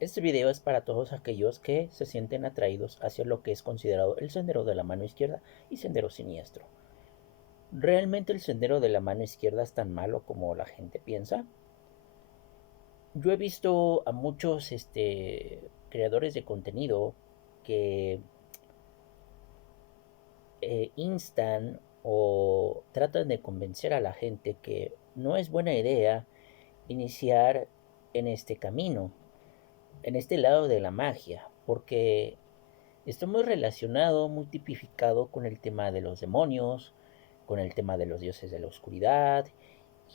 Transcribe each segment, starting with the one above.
Este video es para todos aquellos que se sienten atraídos hacia lo que es considerado el sendero de la mano izquierda y sendero siniestro. ¿Realmente el sendero de la mano izquierda es tan malo como la gente piensa? Yo he visto a muchos creadores de contenido que instan o tratan de convencer a la gente que no es buena idea iniciar en este camino, en este lado de la magia, porque está muy relacionado, muy tipificado con el tema de los demonios, con el tema de los dioses de la oscuridad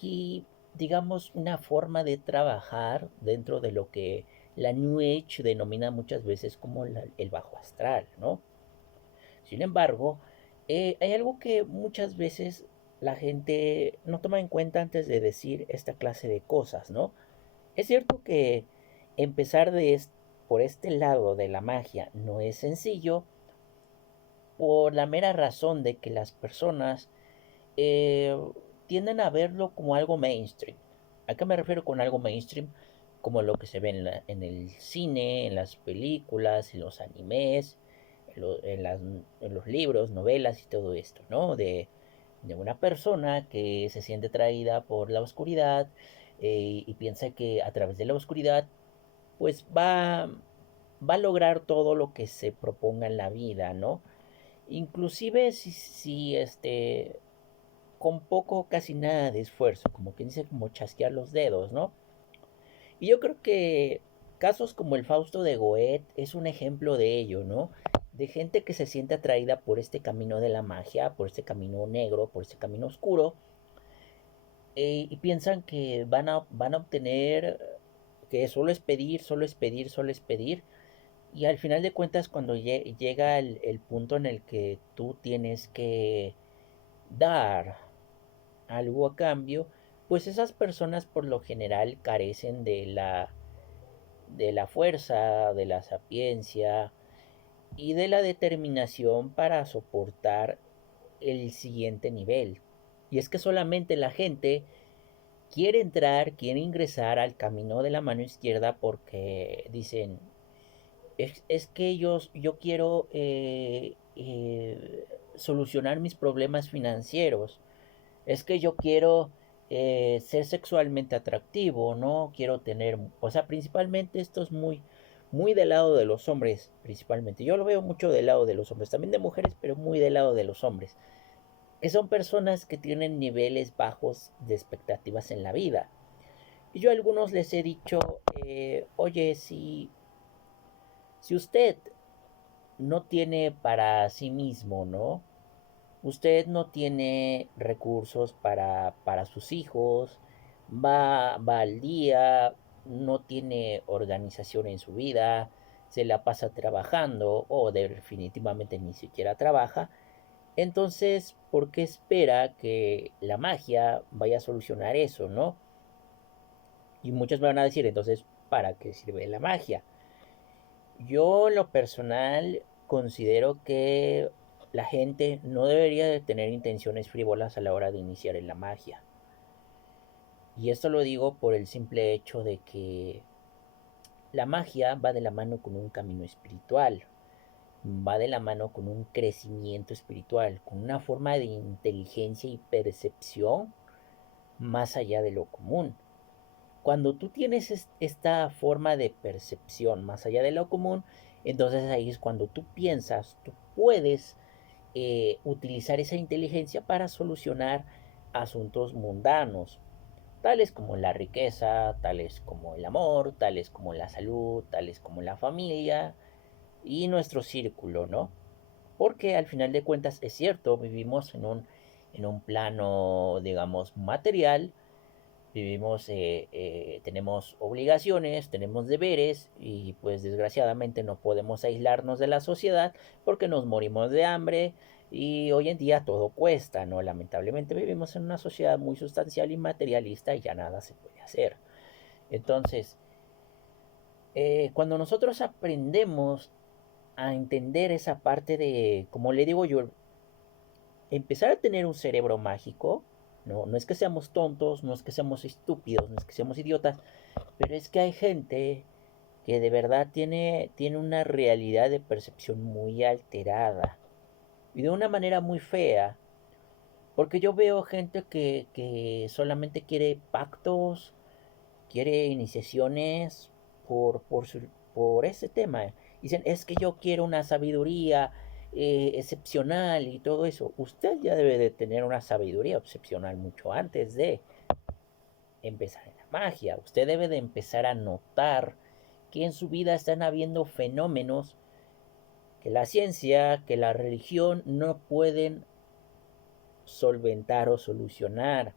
y digamos una forma de trabajar dentro de lo que la New Age denomina muchas veces como el bajo astral, ¿no? Sin embargo, hay algo que muchas veces la gente no toma en cuenta antes de decir esta clase de cosas, ¿no? Es cierto que empezar por este lado de la magia no es sencillo, por la mera razón de que las personas eh, tienden a verlo como algo mainstream. ¿A qué me refiero con algo mainstream? Como lo que se ve en el cine, en las películas, en los animes, en los libros, novelas y todo esto, ¿no? De una persona que se siente atraída por la oscuridad y piensa que a través de la oscuridad pues va a lograr todo lo que se proponga en la vida, ¿no? Inclusive si con poco o casi nada de esfuerzo, como quien dice, como chasquear los dedos, ¿no? Y yo creo que casos como el Fausto de Goethe es un ejemplo de ello, ¿no? De gente que se siente atraída por este camino de la magia, por este camino negro, por este camino oscuro, y piensan que van a obtener, que solo es pedir, solo es pedir, solo es pedir, y al final de cuentas cuando llega el punto en el que tú tienes que dar algo a cambio, pues esas personas por lo general carecen de la fuerza, de la sapiencia y de la determinación para soportar el siguiente nivel. Y es que solamente la gente quiere entrar, quiere ingresar al camino de la mano izquierda porque dicen, es que yo quiero solucionar mis problemas financieros. Es que yo quiero ser sexualmente atractivo, ¿no? Quiero tener, o sea, principalmente esto es muy del lado de los hombres, principalmente. Yo lo veo mucho del lado de los hombres, también de mujeres, pero muy del lado de los hombres, que son personas que tienen niveles bajos de expectativas en la vida. Y yo a algunos les he dicho, oye, si usted no tiene para sí mismo, ¿no? Usted no tiene recursos para sus hijos, va al día, no tiene organización en su vida, se la pasa trabajando o definitivamente ni siquiera trabaja. Entonces, ¿por qué espera que la magia vaya a solucionar eso, no? Y muchos me van a decir, entonces, ¿para qué sirve la magia? Yo, en lo personal, considero que la gente no debería de tener intenciones frívolas a la hora de iniciar en la magia. Y esto lo digo por el simple hecho de que la magia va de la mano con un camino espiritual, va de la mano con un crecimiento espiritual, con una forma de inteligencia y percepción más allá de lo común. Cuando tú tienes esta forma de percepción más allá de lo común, entonces ahí es cuando tú piensas, tú puedes utilizar esa inteligencia para solucionar asuntos mundanos, tales como la riqueza, tales como el amor, tales como la salud, tales como la familia y nuestro círculo, ¿no? Porque al final de cuentas es cierto, vivimos en un plano, digamos, material. Vivimos, tenemos obligaciones, tenemos deberes y pues desgraciadamente no podemos aislarnos de la sociedad porque nos morimos de hambre y hoy en día todo cuesta, ¿no? Lamentablemente vivimos en una sociedad muy sustancial y materialista y ya nada se puede hacer. Entonces, cuando nosotros aprendemos a entender esa parte de, como le digo yo, empezar a tener un cerebro mágico, no, no es que seamos tontos, no es que seamos estúpidos, no es que seamos idiotas, pero es que hay gente que de verdad tiene una realidad de percepción muy alterada y de una manera muy fea, porque yo veo gente que solamente quiere pactos, quiere iniciaciones por ese tema. Dicen, es que yo quiero una sabiduría excepcional y todo eso. Usted ya debe de tener una sabiduría excepcional mucho antes de empezar en la magia. Usted debe de empezar a notar que en su vida están habiendo fenómenos que la ciencia, que la religión no pueden solventar o solucionar.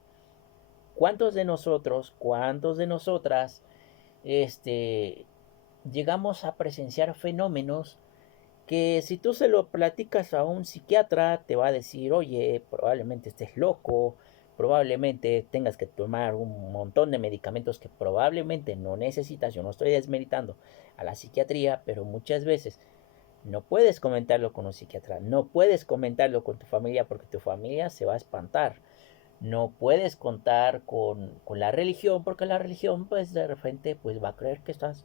¿Cuántos de nosotros, cuántos de nosotras, este, llegamos a presenciar fenómenos que si tú se lo platicas a un psiquiatra te va a decir, oye, probablemente estés loco, probablemente tengas que tomar un montón de medicamentos que probablemente no necesitas. Yo no estoy desmeritando a la psiquiatría, pero muchas veces no puedes comentarlo con un psiquiatra, no puedes comentarlo con tu familia porque tu familia se va a espantar. No puedes contar con la religión porque la religión pues de repente pues va a creer que estás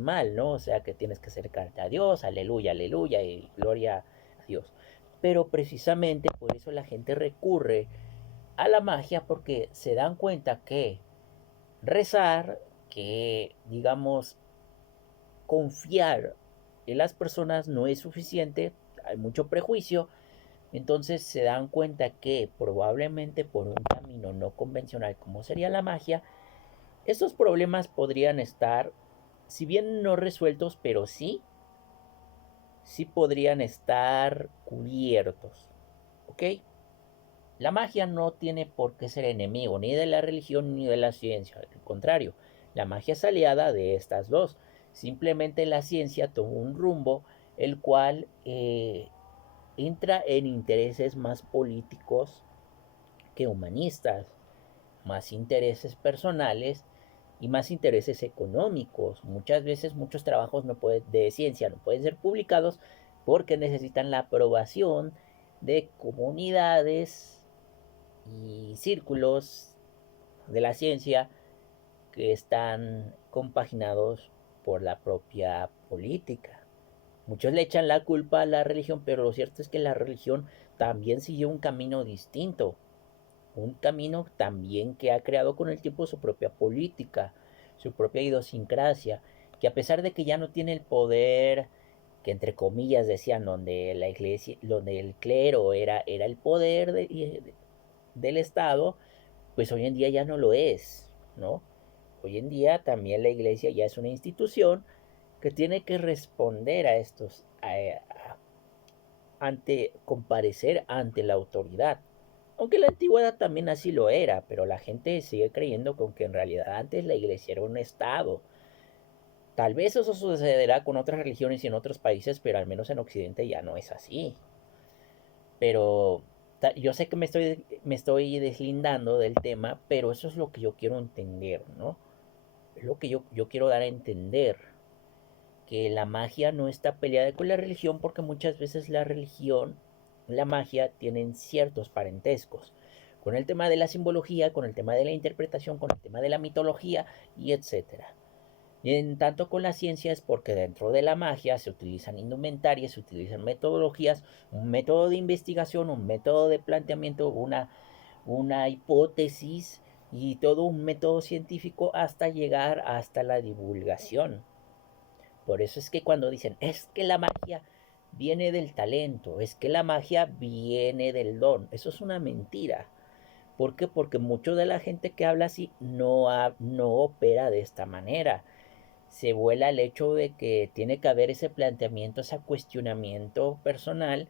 mal, ¿no? O sea que tienes que acercarte a Dios, aleluya, aleluya y gloria a Dios. Pero precisamente por eso la gente recurre a la magia porque se dan cuenta que rezar, que digamos confiar en las personas no es suficiente, hay mucho prejuicio, entonces se dan cuenta que probablemente por un camino no convencional como sería la magia, estos problemas podrían estar, si bien no resueltos, pero sí podrían estar cubiertos. ¿Ok? La magia no tiene por qué ser enemigo ni de la religión ni de la ciencia. Al contrario, la magia es aliada de estas dos. Simplemente la ciencia tomó un rumbo el cual entra en intereses más políticos que humanistas, más intereses personales y más intereses económicos. Muchas veces muchos trabajos de ciencia no pueden ser publicados porque necesitan la aprobación de comunidades y círculos de la ciencia que están compaginados por la propia política. Muchos le echan la culpa a la religión, pero lo cierto es que la religión también siguió un camino distinto, un camino también que ha creado con el tiempo su propia política, su propia idiosincrasia, que a pesar de que ya no tiene el poder que entre comillas decían donde la iglesia, donde el clero era el poder del Estado, pues hoy en día ya no lo es, ¿no? Hoy en día también la iglesia ya es una institución que tiene que responder a estos, ante comparecer ante la autoridad. Aunque en la antigüedad también así lo era, pero la gente sigue creyendo con que en realidad antes la iglesia era un estado. Tal vez eso sucederá con otras religiones y en otros países, pero al menos en Occidente ya no es así. Pero yo sé que me estoy deslindando del tema, pero eso es lo que yo quiero entender, ¿no? Es lo que yo quiero dar a entender, que la magia no está peleada con la religión porque muchas veces la religión, la magia tienen ciertos parentescos con el tema de la simbología, con el tema de la interpretación, con el tema de la mitología y etcétera. Y en tanto con la ciencia es porque dentro de la magia se utilizan indumentarias, se utilizan metodologías, un método de investigación, un método de planteamiento, una hipótesis y todo un método científico hasta llegar hasta la divulgación. Por eso es que cuando dicen, es que la magia viene del talento, es que la magia viene del don, eso es una mentira. ¿Por qué? Porque mucho de la gente que habla así no opera de esta manera. Se vuela el hecho de que tiene que haber ese planteamiento, ese cuestionamiento personal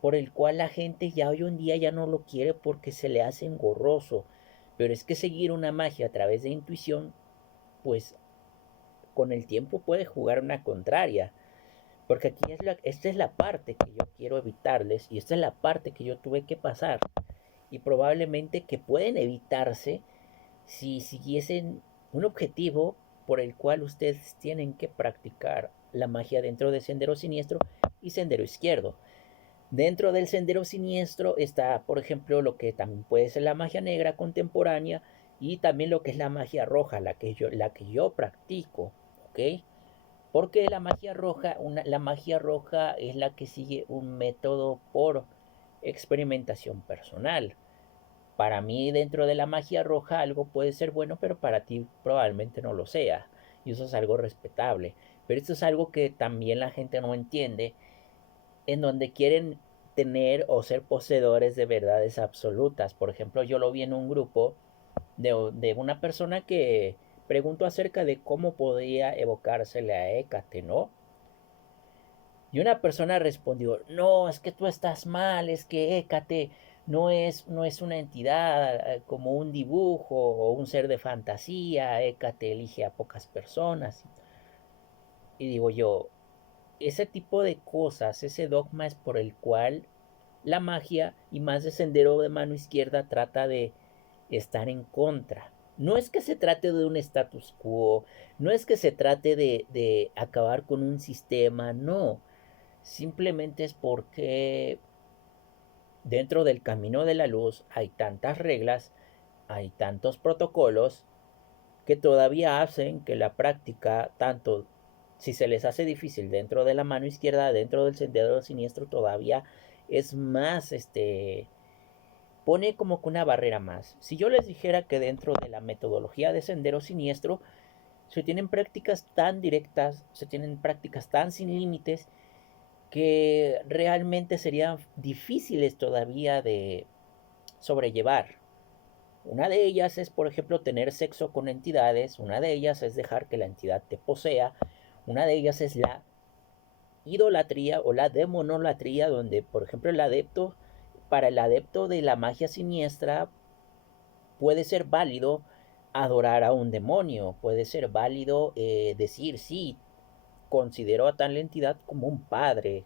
por el cual la gente ya hoy en día ya no lo quiere porque se le hace engorroso. Pero es que seguir una magia a través de intuición, pues con el tiempo puede jugar una contraria. Porque aquí esta es la parte que yo quiero evitarles y esta es la parte que yo tuve que pasar. Y probablemente que pueden evitarse si siguiesen un objetivo por el cual ustedes tienen que practicar la magia dentro de Sendero Siniestro y Sendero Izquierdo. Dentro del Sendero Siniestro está, por ejemplo, lo que también puede ser la magia negra contemporánea y también lo que es la magia roja, la que yo practico, ¿ok? Porque la magia roja es la que sigue un método por experimentación personal. Para mí, dentro de la magia roja, algo puede ser bueno, pero para ti probablemente no lo sea. Y eso es algo respetable. Pero esto es algo que también la gente no entiende, en donde quieren tener o ser poseedores de verdades absolutas. Por ejemplo, yo lo vi en un grupo de una persona que preguntó acerca de cómo podía evocársele a Hécate, ¿no? Y una persona respondió, no, es que tú estás mal, es que Hécate no es una entidad como un dibujo o un ser de fantasía, Hécate elige a pocas personas. Y digo yo, ese tipo de cosas, ese dogma es por el cual la magia y más de Sendero de Mano Izquierda trata de estar en contra. No es que se trate de un status quo, no es que se trate de acabar con un sistema, no. Simplemente es porque dentro del camino de la luz hay tantas reglas, hay tantos protocolos que todavía hacen que la práctica, tanto si se les hace difícil dentro de la mano izquierda, dentro del sendero siniestro, todavía es más, pone como que una barrera más. Si yo les dijera que dentro de la metodología de sendero siniestro se tienen prácticas tan directas, se tienen prácticas tan sin límites, que realmente serían difíciles todavía de sobrellevar. Una de ellas es, por ejemplo, tener sexo con entidades, una de ellas es dejar que la entidad te posea, una de ellas es la idolatría o la demonolatría, donde, por ejemplo, para el adepto de la magia siniestra, puede ser válido adorar a un demonio, puede ser válido decir, sí, considero a tal entidad como un padre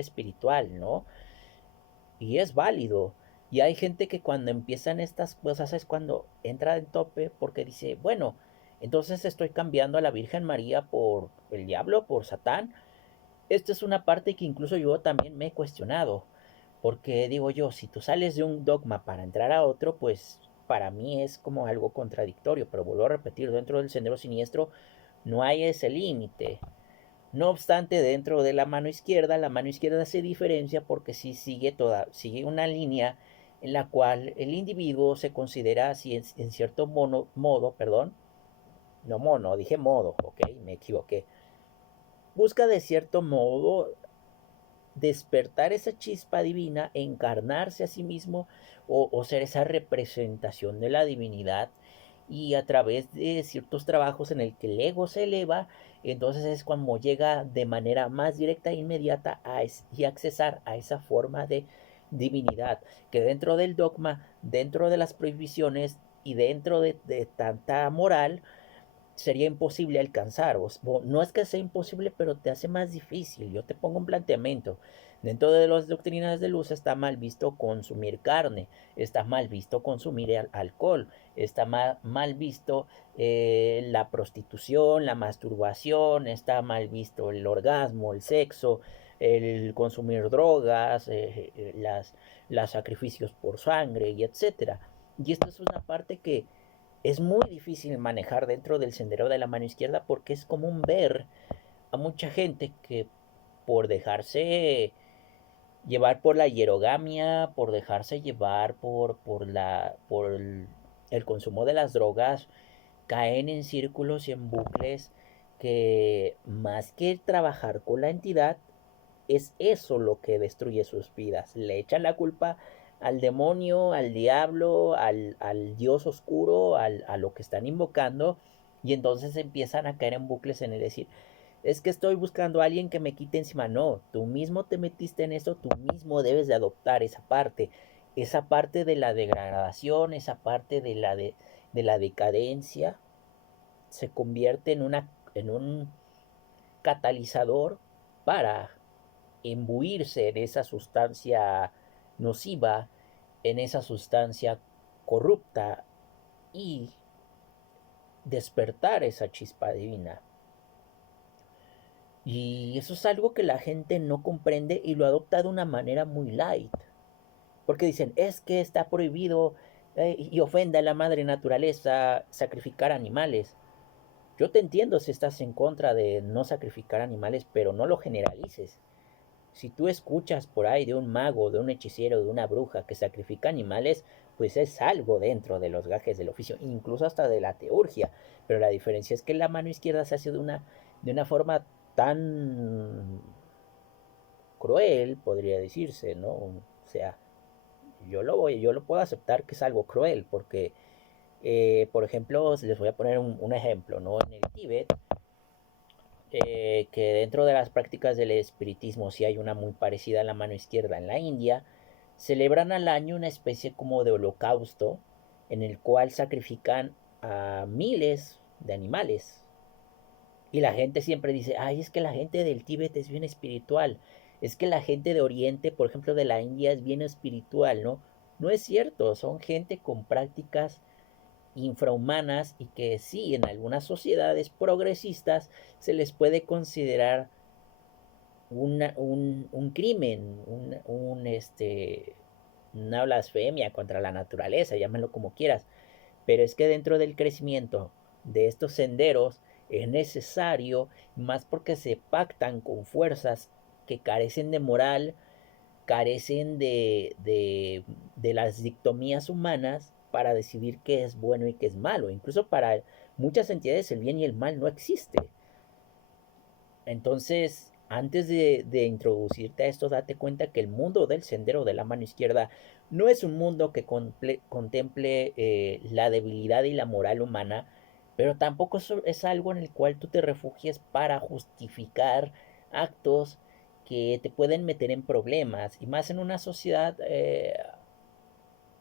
espiritual, ¿no? Y es válido. Y hay gente que cuando empiezan estas cosas es cuando entra en tope porque dice, bueno, entonces estoy cambiando a la Virgen María por el diablo, por Satán. Esta es una parte que incluso yo también me he cuestionado. Porque digo yo, si tú sales de un dogma para entrar a otro, pues para mí es como algo contradictorio. Pero vuelvo a repetir, dentro del sendero siniestro no hay ese límite. No obstante, dentro de la mano izquierda se diferencia porque sí sigue una línea en la cual el individuo se considera así en cierto modo, perdón, no mono, dije modo, ok, me equivoqué. Busca de cierto modo despertar esa chispa divina, encarnarse a sí mismo o ser esa representación de la divinidad, y a través de ciertos trabajos en el que el ego se eleva, entonces es cuando llega de manera más directa e inmediata y accesar a esa forma de divinidad que dentro del dogma, dentro de las prohibiciones y dentro de tanta moral sería imposible alcanzar. No es que sea imposible, pero te hace más difícil. Yo te pongo un planteamiento. Dentro de las doctrinas de luz está mal visto consumir carne, está mal visto consumir alcohol, está mal visto la prostitución, la masturbación, está mal visto el orgasmo, el sexo, el consumir drogas, los sacrificios por sangre y etcétera. Y esto es una parte que es muy difícil manejar dentro del sendero de la mano izquierda porque es común ver a mucha gente que por dejarse llevar por la hierogamia, por dejarse llevar por el consumo de las drogas, caen en círculos y en bucles que más que trabajar con la entidad, es eso lo que destruye sus vidas. Le echan la culpa al demonio, al diablo, al dios oscuro, a lo que están invocando, y entonces empiezan a caer en bucles en el decir, es que estoy buscando a alguien que me quite encima. No, tú mismo te metiste en eso, tú mismo debes de adoptar esa parte de la degradación, esa parte de la decadencia, se convierte en un catalizador para imbuirse en esa sustancia nociva, en esa sustancia corrupta y despertar esa chispa divina. Y eso es algo que la gente no comprende y lo adopta de una manera muy light. Porque dicen, es que está prohibido y ofende a la madre naturaleza sacrificar animales. Yo te entiendo si estás en contra de no sacrificar animales, pero no lo generalices. Si tú escuchas por ahí de un mago, de un hechicero, de una bruja que sacrifica animales, pues es algo dentro de los gajes del oficio, incluso hasta de la teurgia. Pero la diferencia es que la mano izquierda se hace de una forma tan cruel, podría decirse, ¿no? O sea, yo lo puedo aceptar que es algo cruel, porque, por ejemplo, les voy a poner un ejemplo, ¿no? En el Tíbet, que dentro de las prácticas del espiritismo sí hay una muy parecida a la mano izquierda en la India, celebran al año una especie como de holocausto en el cual sacrifican a miles de animales. Y la gente siempre dice, ay, es que la gente del Tíbet es bien espiritual, es que la gente de Oriente, por ejemplo, de la India es bien espiritual, ¿no? No es cierto, son gente con prácticas infrahumanas y que sí, en algunas sociedades progresistas se les puede considerar un crimen, una blasfemia contra la naturaleza, llámalo como quieras, pero es que dentro del crecimiento de estos senderos es necesario, más porque se pactan con fuerzas que carecen de moral, carecen de las dictomías humanas para decidir qué es bueno y qué es malo. Incluso para muchas entidades el bien y el mal no existe. Entonces, antes de introducirte a esto, date cuenta que el mundo del sendero de la mano izquierda no es un mundo que contemple la debilidad y la moral humana, pero tampoco es algo en el cual tú te refugies para justificar actos que te pueden meter en problemas, y más en una sociedad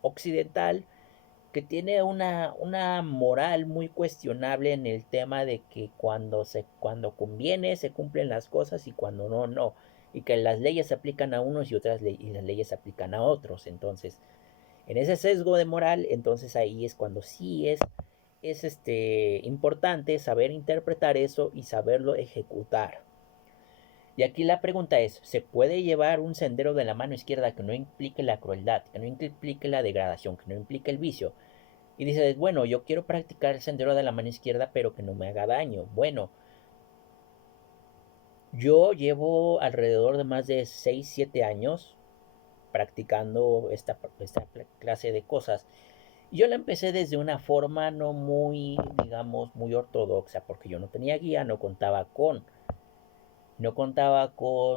occidental que tiene una moral muy cuestionable en el tema de que cuando conviene se cumplen las cosas y cuando no, no. Y que las leyes se aplican a unos y y las leyes se aplican a otros. Entonces, en ese sesgo de moral, entonces ahí es cuando sí es importante saber interpretar eso y saberlo ejecutar. Y aquí la pregunta es, ¿se puede llevar un sendero de la mano izquierda que no implique la crueldad, que no implique la degradación, que no implique el vicio? Y dices, bueno, yo quiero practicar el sendero de la mano izquierda, pero que no me haga daño. Bueno, yo llevo alrededor de más de 6 7 años practicando esta clase de cosas. Yo la empecé desde una forma no muy, digamos, muy ortodoxa, porque yo no tenía guía, no contaba con,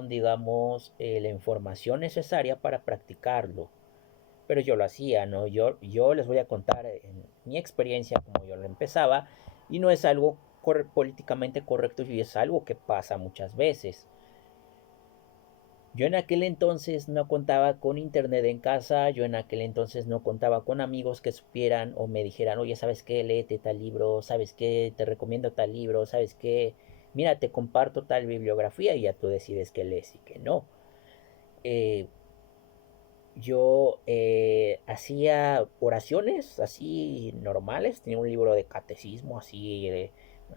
digamos, la información necesaria para practicarlo. Pero yo lo hacía, ¿no? Yo les voy a contar en mi experiencia como yo lo empezaba, y no es algo políticamente correcto y es algo que pasa muchas veces. Yo en aquel entonces no contaba con internet en casa, yo en aquel entonces no contaba con amigos que supieran o me dijeran, oye, ¿sabes qué? Léete tal libro, ¿sabes qué? Te recomiendo tal libro, ¿sabes qué? Mira, te comparto tal bibliografía y ya tú decides qué lees y qué no. Eh, yo hacía oraciones así normales, tenía un libro de catecismo así,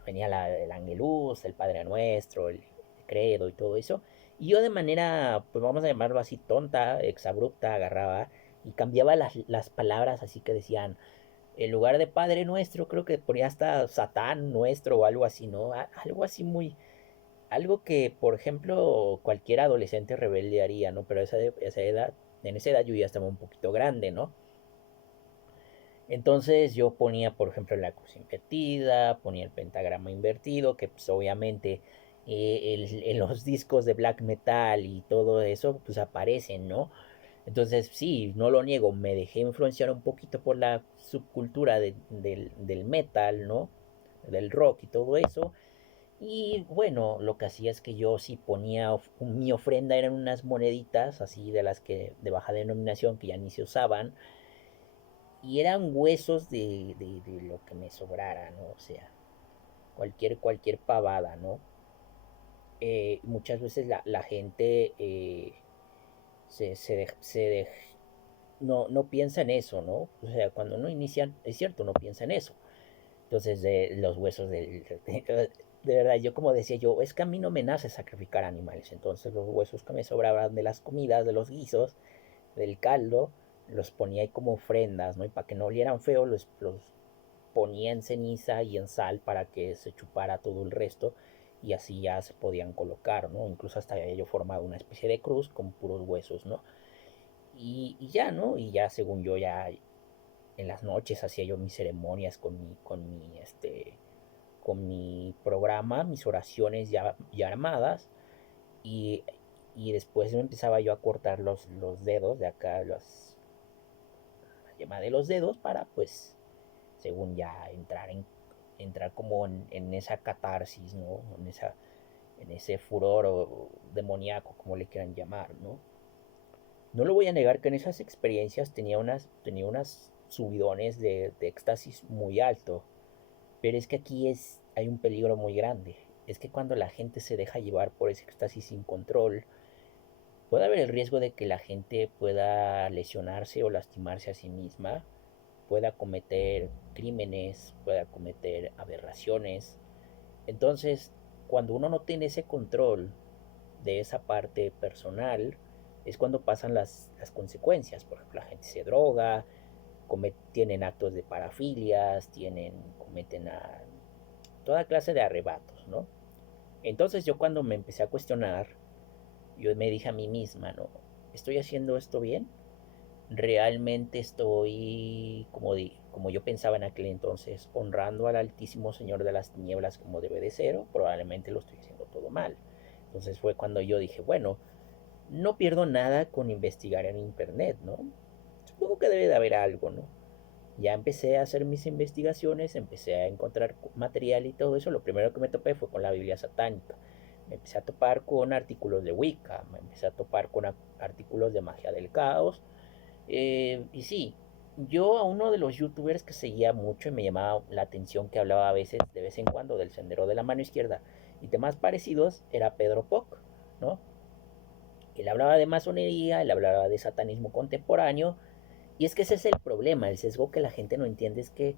venía el Angelus, el Padre Nuestro, el Credo y todo eso. Y yo de manera, pues vamos a llamarlo así, tonta, exabrupta, agarraba y cambiaba las palabras así que decían, en lugar de Padre Nuestro, creo que ponía hasta Satán Nuestro o algo así, ¿no? Algo así algo que, por ejemplo, cualquier adolescente rebelde haría, ¿no? Pero en esa edad yo ya estaba un poquito grande, ¿no? Entonces yo ponía, por ejemplo, la cruz invertida, ponía el pentagrama invertido, que pues obviamente en los discos de black metal y todo eso, pues aparecen, ¿no? Entonces sí, no lo niego, me dejé influenciar un poquito por la subcultura del metal, ¿no? Del rock y todo eso. Y bueno, lo que hacía es que yo sí ponía, mi ofrenda eran unas moneditas así de las que de baja denominación que ya ni se usaban, y eran huesos de lo que me sobrara, ¿no? O sea, cualquier pavada, ¿no? Muchas veces la gente se, se, dej- se dej- no piensa en eso, ¿no? O sea, cuando uno inicia, es cierto, no piensa en eso. Entonces, los huesos de verdad, yo como decía yo, es que a mí no me nace sacrificar animales. Entonces, los huesos que me sobraban de las comidas, de los guisos, del caldo, los ponía ahí como ofrendas, ¿no? Y para que no olieran feo, los ponía en ceniza y en sal para que se chupara todo el resto y así ya se podían colocar, ¿no? Incluso hasta yo formaba una especie de cruz con puros huesos, ¿no? Y ya, ¿no? Y ya según yo ya en las noches hacía yo mis ceremonias con mi programa, mis oraciones ya armadas y, y después empezaba yo a cortar los dedos de acá, la yema de los dedos para pues según ya entrar como en esa catarsis, ¿no? En ese furor o demoníaco, como le quieran llamar, ¿no? No lo voy a negar que en esas experiencias tenía unas subidones de éxtasis muy alto, pero es que aquí hay un peligro muy grande. Es que cuando la gente se deja llevar por ese éxtasis sin control, puede haber el riesgo de que la gente pueda lesionarse o lastimarse a sí misma, pueda cometer crímenes, pueda cometer aberraciones. Entonces, cuando uno no tiene ese control de esa parte personal, es cuando pasan las consecuencias. Por ejemplo, la gente se droga, tienen actos de parafilias, cometen toda clase de arrebatos, ¿no? Entonces yo cuando me empecé a cuestionar, yo me dije a mí misma, ¿no? ¿Estoy haciendo esto bien? ¿Realmente estoy, como yo pensaba en aquel entonces, honrando al Altísimo Señor de las Tinieblas como debe de ser? O probablemente lo estoy haciendo todo mal. Entonces fue cuando yo dije, bueno, no pierdo nada con investigar en internet, ¿no? Supongo que debe de haber algo, ¿no? Ya empecé a hacer mis investigaciones, empecé a encontrar material y todo eso. Lo primero que me topé fue con la Biblia satánica. Me empecé a topar con artículos de Wicca, me empecé a topar con artículos de magia del caos. Y sí, yo a uno de los youtubers que seguía mucho y me llamaba la atención que hablaba a veces, de vez en cuando, del sendero de la mano izquierda y temas parecidos, era Pedro Poc, ¿no? Él hablaba de masonería, él hablaba de satanismo contemporáneo, y es que ese es el problema, el sesgo que la gente no entiende es que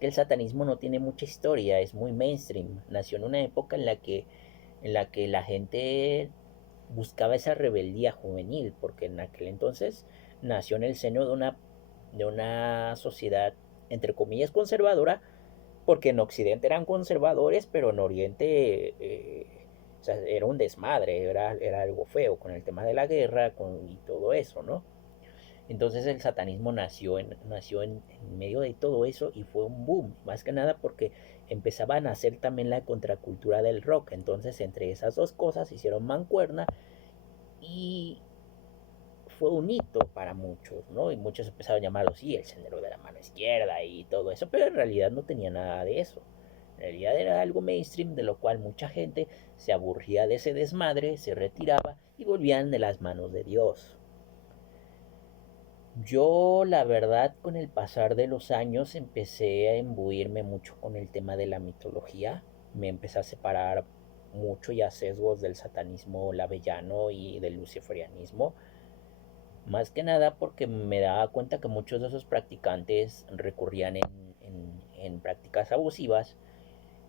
el satanismo no tiene mucha historia, es muy mainstream. Nació en una época en la que la gente buscaba esa rebeldía juvenil, porque en aquel entonces nació en el seno de una sociedad, entre comillas, conservadora, porque en Occidente eran conservadores, pero en Oriente o sea, era un desmadre, era algo feo con el tema de la guerra y todo eso, ¿no? Entonces el satanismo nació en medio de todo eso y fue un boom, más que nada porque empezaba a nacer también la contracultura del rock. Entonces entre esas dos cosas hicieron mancuerna y fue un hito para muchos, ¿no? Y muchos empezaron a llamarlo, sí, el sendero de la mano izquierda y todo eso, pero en realidad no tenía nada de eso. En realidad era algo mainstream de lo cual mucha gente se aburría de ese desmadre, se retiraba y volvían de las manos de Dios. Yo, la verdad, con el pasar de los años empecé a imbuirme mucho con el tema de la mitología. Me empecé a separar mucho y a sesgos del satanismo lavellano y del luciferianismo. Más que nada porque me daba cuenta que muchos de esos practicantes recurrían en prácticas abusivas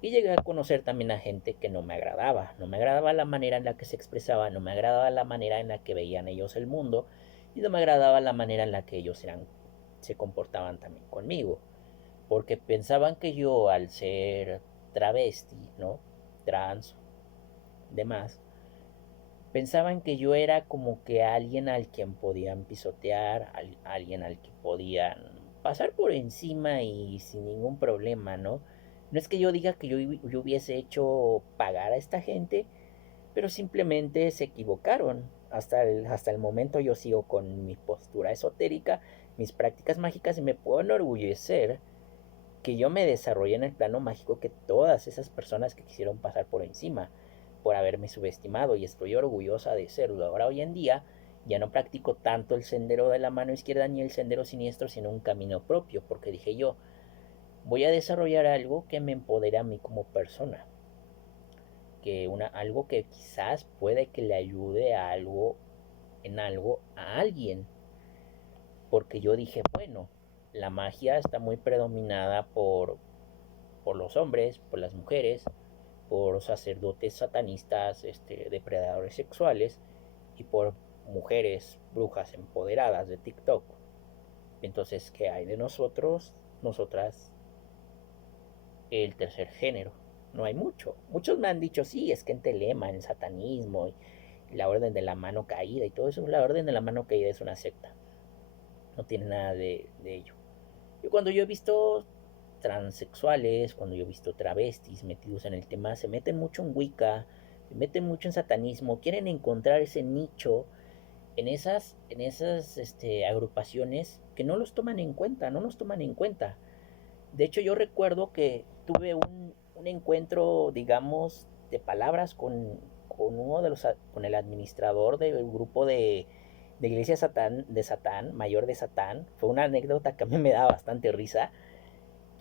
y llegué a conocer también a gente que no me agradaba. No me agradaba la manera en la que se expresaba, no me agradaba la manera en la que veían ellos el mundo y no me agradaba la manera en la que ellos se comportaban también conmigo. Porque pensaban que yo al ser travesti, ¿no? Trans, demás, pensaban que yo era como que alguien al quien podían pisotear, alguien al que podían pasar por encima y sin ningún problema, ¿no? No es que yo diga que yo hubiese hecho pagar a esta gente, pero simplemente se equivocaron. Hasta el momento yo sigo con mi postura esotérica, mis prácticas mágicas y me puedo enorgullecer que yo me desarrollé en el plano mágico que todas esas personas que quisieron pasar por encima, por haberme subestimado y estoy orgullosa de serlo. Ahora hoy en día ya no practico tanto el sendero de la mano izquierda ni el sendero siniestro, sino un camino propio, porque dije yo, voy a desarrollar algo que me empodere a mí como persona, algo que quizás puede que le ayude en algo a alguien, porque yo dije, bueno, la magia está muy predominada por los hombres, por las mujeres, por sacerdotes satanistas, depredadores sexuales y por mujeres brujas empoderadas de TikTok. Entonces, ¿qué hay de nosotros, nosotras, el tercer género. No hay mucho. Muchos me han dicho, sí, es que en Telema, en el satanismo, y la orden de la mano caída y todo eso, la orden de la mano caída es una secta. No tiene nada de ello. Y cuando yo he visto transexuales, cuando yo he visto travestis metidos en el tema, se meten mucho en Wicca, se meten mucho en satanismo, quieren encontrar ese nicho en esas agrupaciones que no los toman en cuenta, no nos toman en cuenta. De hecho, yo recuerdo que tuve un encuentro, digamos, de palabras con uno de los, con el administrador del grupo de Iglesia Satán, de Satán, mayor de Satán. Fue una anécdota que a mí me da bastante risa.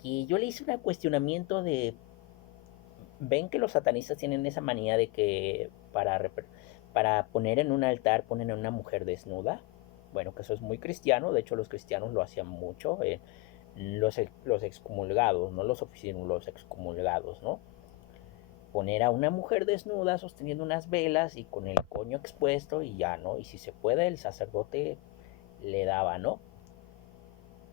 Y yo le hice un cuestionamiento de, ven que los satanistas tienen esa manía de que para poner en un altar ponen a una mujer desnuda. Bueno, que eso es muy cristiano, de hecho los cristianos lo hacían mucho, los excomulgados, no los oficiales, los excomulgados, ¿no? Poner a una mujer desnuda sosteniendo unas velas y con el coño expuesto y ya, ¿no? Y si se puede, el sacerdote le daba, ¿no?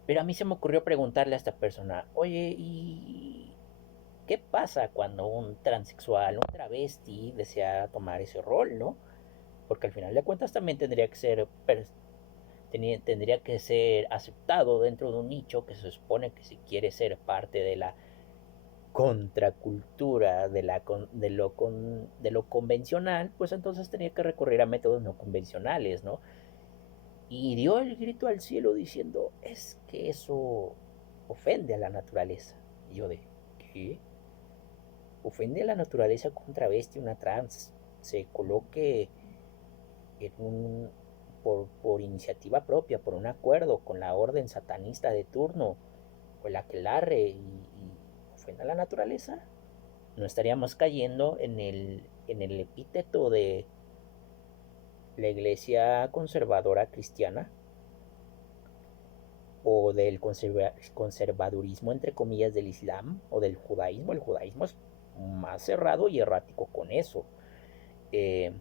Pero a mí se me ocurrió preguntarle a esta persona, oye, ¿y qué pasa cuando un transexual, un travesti desea tomar ese rol, ¿no? Porque al final de cuentas también tendría que ser aceptado dentro de un nicho que se supone que si quiere ser parte de la contracultura de lo convencional, pues entonces tenía que recurrir a métodos no convencionales, ¿no? Y dio el grito al cielo diciendo, es que eso ofende a la naturaleza. Y yo de, ¿qué? Ofende a la naturaleza que un travesti, una trans, se coloque en por iniciativa propia, por un acuerdo con la orden satanista de turno, o la aquelarre y ofenda a la naturaleza. No estaríamos cayendo en el epíteto de la iglesia conservadora cristiana o del conservadurismo entre comillas del Islam o del judaísmo. El judaísmo es más cerrado y errático con eso. Eh,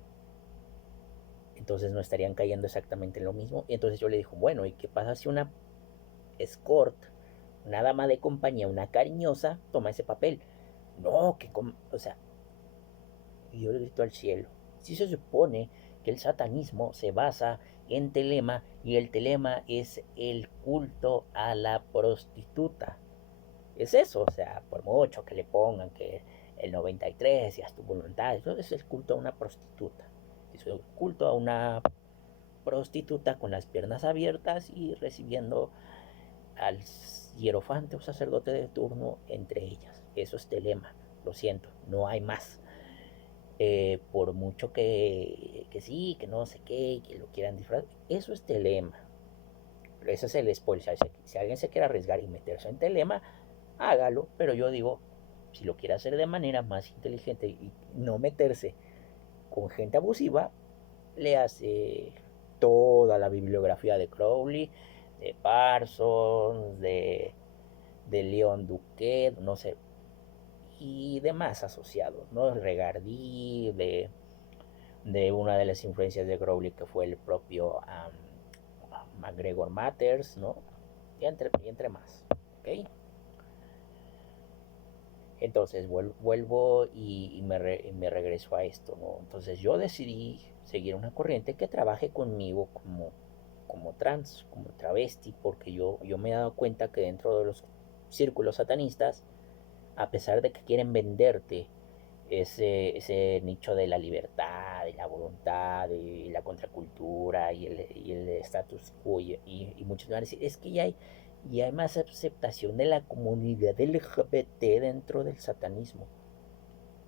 entonces no estarían cayendo exactamente en lo mismo. Y entonces yo le dije, bueno, ¿y qué pasa si una escort, una dama de compañía, una cariñosa, toma ese papel? No, o sea, y yo le grito al cielo. Si se supone que el satanismo se basa en telema y el telema es el culto a la prostituta. Es eso, o sea, por mucho que le pongan que el 93 y haz tu voluntad, eso es el culto a una prostituta. Es el culto a una prostituta con las piernas abiertas y recibiendo al hierofante o sacerdote de turno entre ellas. Eso es telema, lo siento, no hay más. Por mucho que sí, que no sé qué, que lo quieran disfrazar, eso es telema. Eso es el spoiler. Si alguien se quiere arriesgar y meterse en telema, hágalo, pero yo digo, si lo quiere hacer de manera más inteligente y no meterse con gente abusiva, le hace toda la bibliografía de Crowley, de Parsons, de Leon Duquet, no sé, y demás asociados, ¿no? Regardí, de una de las influencias de Crowley que fue el propio MacGregor Matters, ¿no? Y entre más, ¿ok? Entonces vuelvo y me regreso a esto, ¿no? Entonces yo decidí seguir una corriente que trabaje conmigo como trans, como travesti, porque yo me he dado cuenta que dentro de los círculos satanistas, a pesar de que quieren venderte ese nicho de la libertad, de la voluntad, de la contracultura y el status quo, y muchos van a decir, es que ya hay más aceptación de la comunidad LGBT dentro del satanismo.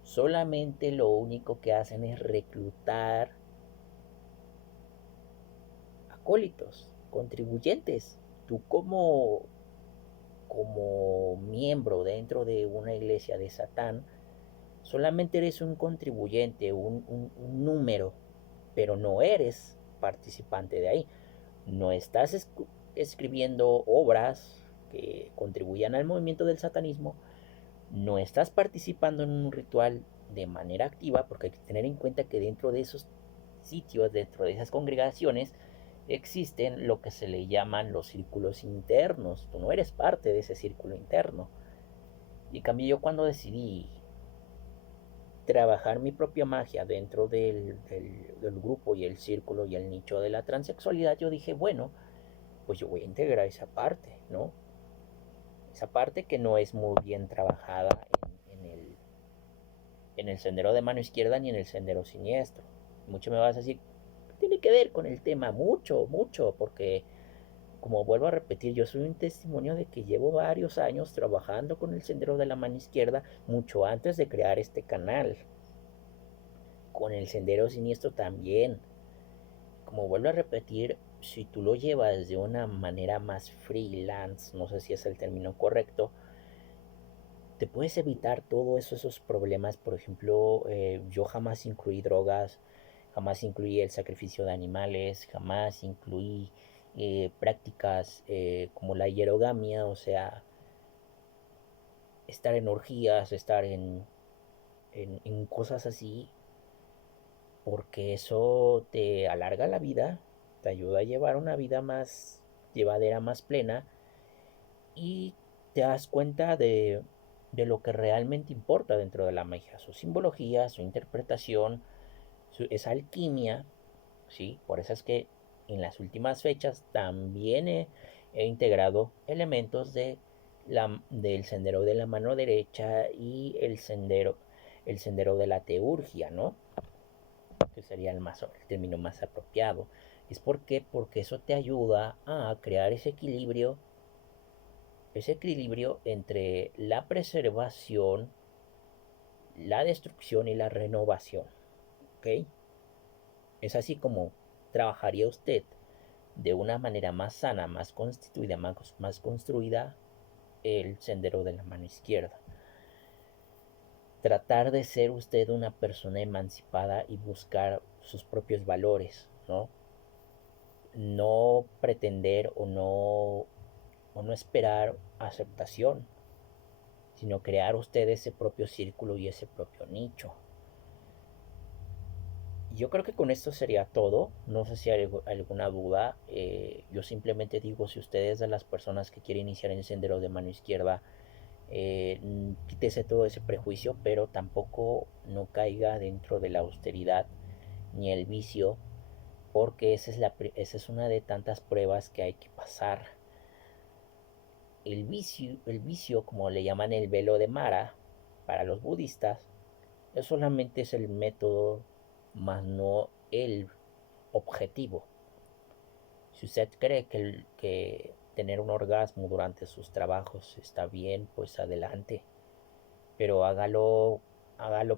Solamente lo único que hacen es reclutar acólitos, contribuyentes. Tú como miembro dentro de una iglesia de Satán, solamente eres un contribuyente, un número, pero no eres participante de ahí. No estás escribiendo obras que contribuyan al movimiento del satanismo, no estás participando en un ritual de manera activa, porque hay que tener en cuenta que dentro de esos sitios, dentro de esas congregaciones, existen lo que se le llaman los círculos internos. Tú no eres parte de ese círculo interno. Y cambio yo cuando decidí trabajar mi propia magia dentro del grupo y el círculo y el nicho de la transexualidad, yo dije, bueno, pues yo voy a integrar esa parte, ¿no? Esa parte que no es muy bien trabajada en el sendero de mano izquierda ni en el sendero siniestro. Mucho me vas a decir, tiene que ver con el tema, mucho, mucho, porque como vuelvo a repetir, yo soy un testimonio de que llevo varios años trabajando con el sendero de la mano izquierda, mucho antes de crear este canal. Con el sendero siniestro también. Como vuelvo a repetir, si tú lo llevas de una manera más freelance, no sé si es el término correcto, te puedes evitar todos esos problemas. Por ejemplo, yo jamás incluí drogas, jamás incluí el sacrificio de animales, jamás incluí prácticas como la hierogamia, o sea, estar en orgías, estar en cosas así, porque eso te alarga la vida, te ayuda a llevar una vida más llevadera, más plena, y te das cuenta de lo que realmente importa dentro de la magia, su simbología, su interpretación, esa alquimia, ¿sí? Por eso es que en las últimas fechas también he integrado elementos del sendero de la mano derecha y el sendero de la teurgia, ¿no? Que sería el término más apropiado. ¿Es por qué? Porque eso te ayuda a crear ese equilibrio entre la preservación, la destrucción y la renovación. ¿Ok? Es así como trabajaría usted de una manera más sana, más constituida, más construida el sendero de la mano izquierda. Tratar de ser usted una persona emancipada y buscar sus propios valores, ¿no? No pretender o no esperar aceptación, sino crear usted ese propio círculo y ese propio nicho. Yo creo que con esto sería todo. No sé si hay alguna duda. Yo simplemente digo, si usted es de las personas que quiere iniciar en el sendero de mano izquierda, quítese todo ese prejuicio, pero tampoco no caiga dentro de la austeridad ni el vicio, porque esa es una de tantas pruebas que hay que pasar. El vicio, como le llaman el velo de Mara para los budistas, solamente es el método, más no el objetivo. Si usted cree que tener un orgasmo durante sus trabajos está bien, pues adelante, pero hágalo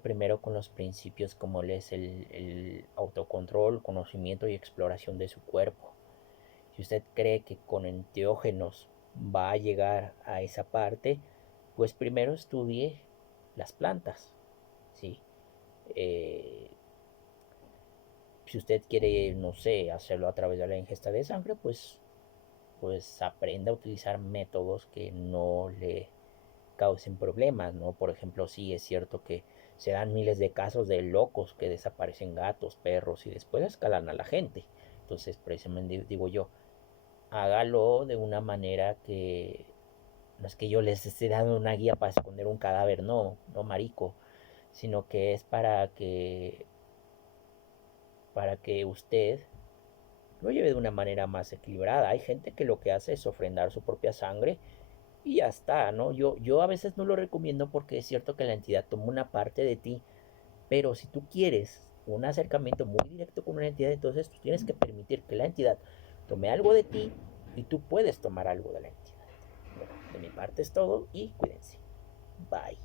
primero con los principios como es el autocontrol, conocimiento y exploración de su cuerpo. Si usted cree que con enteógenos va a llegar a esa parte, pues primero estudie las plantas, ¿sí? Eh, si usted quiere, no sé, hacerlo a través de la ingesta de sangre, pues aprenda a utilizar métodos que no le causen problemas, ¿no? Por ejemplo, sí es cierto que se dan miles de casos de locos que desaparecen gatos, perros y después escalan a la gente. Entonces, precisamente digo yo, hágalo de una manera que no es que yo les esté dando una guía para esconder un cadáver, no, no marico, sino que es para que usted lo lleve de una manera más equilibrada. Hay gente que lo que hace es ofrendar su propia sangre y ya está, ¿no? Yo a veces no lo recomiendo porque es cierto que la entidad toma una parte de ti, pero si tú quieres un acercamiento muy directo con una entidad, entonces tú tienes que permitir que la entidad tome algo de ti y tú puedes tomar algo de la entidad. Bueno, de mi parte es todo y cuídense. Bye.